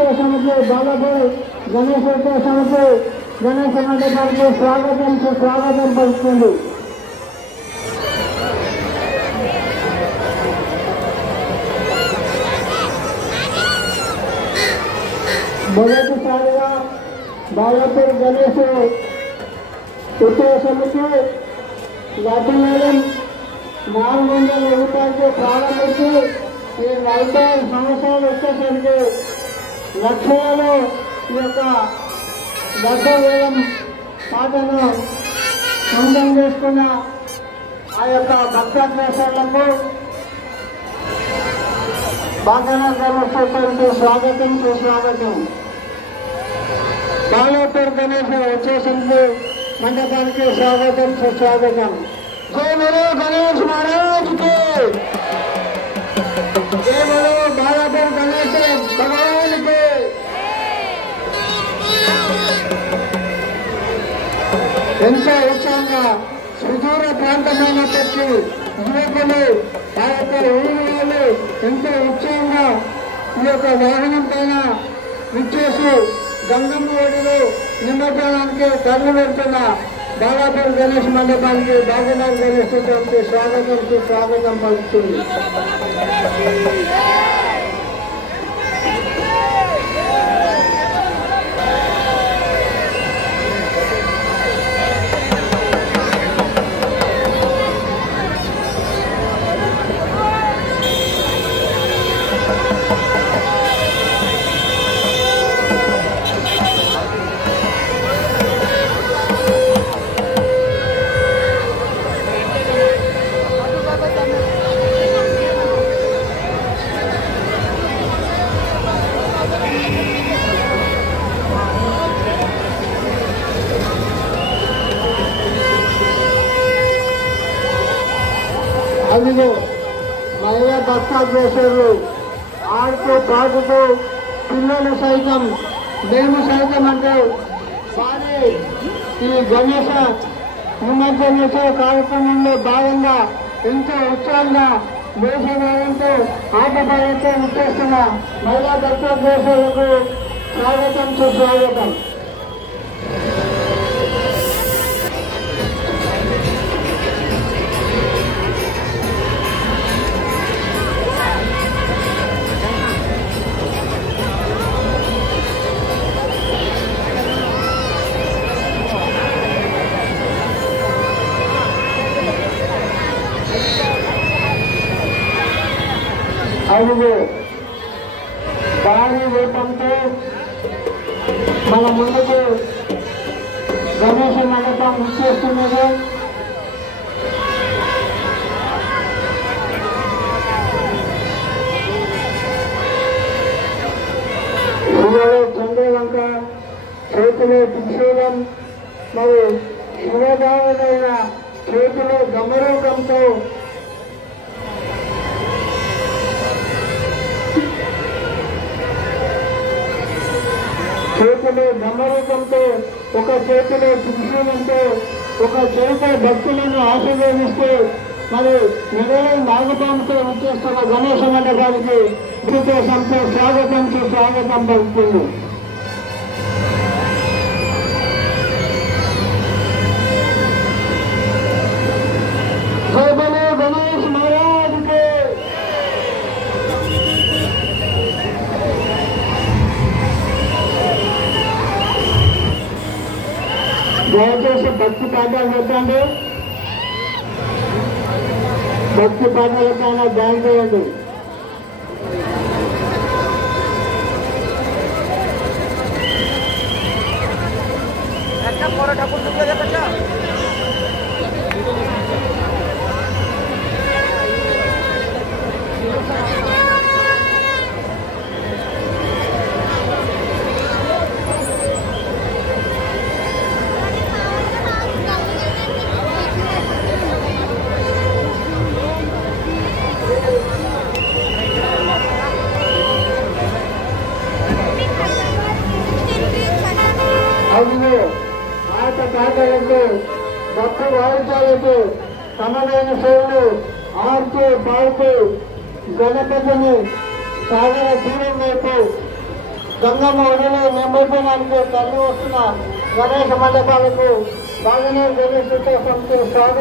समिति बालापुर गणेशोत्सव समिति गणेश मंडपाనికి స్వాగతం పలుకుతుంది। మొదటిసారిగా బాలాపూర్ గణేష్ ఉత్సవ సమితి లడ్డూలను 400 రూపాయలతో ప్రారంభించి ఈ 40 సంవత్సరాలు వచ్చేసరికి లక్షలలో ఈ యొక్క లడ్డూ వేలం పాటను సొంతం చేసుకున్న ఆ యొక్క భక్తాగ్రేసర్లకు బాగాన గ్రామస్తులకు స్వాగతం। బాలాపూర్ గణేష్ వచ్చేసింది మండపానికి స్వాగతం। जय बोलो गणेश महाराज की, जय बोलो बालापुर गणेश भगवान के। ఎంతో ఉత్సాహంగా సుదూర ప్రాంతమైనప్పటికీ యువకులు ఆ యొక్క ఊరిలో ఎంతో ఉత్సాహంగా ఈ యొక్క వాహనం పైన విచ్చేసి గంగమ్మ ఒడిలో నిమజ్జనానికి తరలి వెళ్తున్న బాలాపూర్ గణేష్ మండపానికి బాగనాథ్ గణేష్ స్వాగతం పలుకుతుంది। అందులో మహిళా భక్తాగ్రేసర్లు ఆడుతూ పాడుతూ పిల్లలు సైతం మేము సైతం అంటే వారి ఈ గణేశ నిమజ్జనోత్సవ కార్యక్రమంలో భాగంగా ఎంతో ఉత్సాహంగా వేషధారంతో ఆటపాటలతో విచ్చేస్తున్న మహిళా భక్తాగ్రేసర్లకు స్వాగతం। అవును, భారీ రూపంతో మన ముందుకు గణేష మండపం ఇచ్చేస్తున్నది। చంద్రవంక చేతిలో త్రిశూలం మరియు శివభావుడైన చేతిలో గమరూపంతో ఒక చేతిలో త్రిశూలంతో ఒక చేతితో భక్తులను ఆశీర్వదిస్తూ మరి నిలయ నాగపాముతో వచ్చేస్తున్న గణేష మండపానికి స్వాగతం పలుకుతుంది। జై బోలో గణేష్ మహారాజ్ కి। దయచేసి భక్తి పాఠాలు పెట్టండి, భక్తి పాఠాలకైనా ధ్యానం చేయండి। అవును, ఆట పాటలతో భక్తి వాయిద్యాలతో తమదైన సేవలు ఆడుతూ పాడుతూ గణపతిని సాగర తీరం వైపు గంగమ్మ ఒడిలో నింపడానికి తల్లి వస్తున్న గణేష మండపాలకు బాగానే గణేష్ స్వాగతం.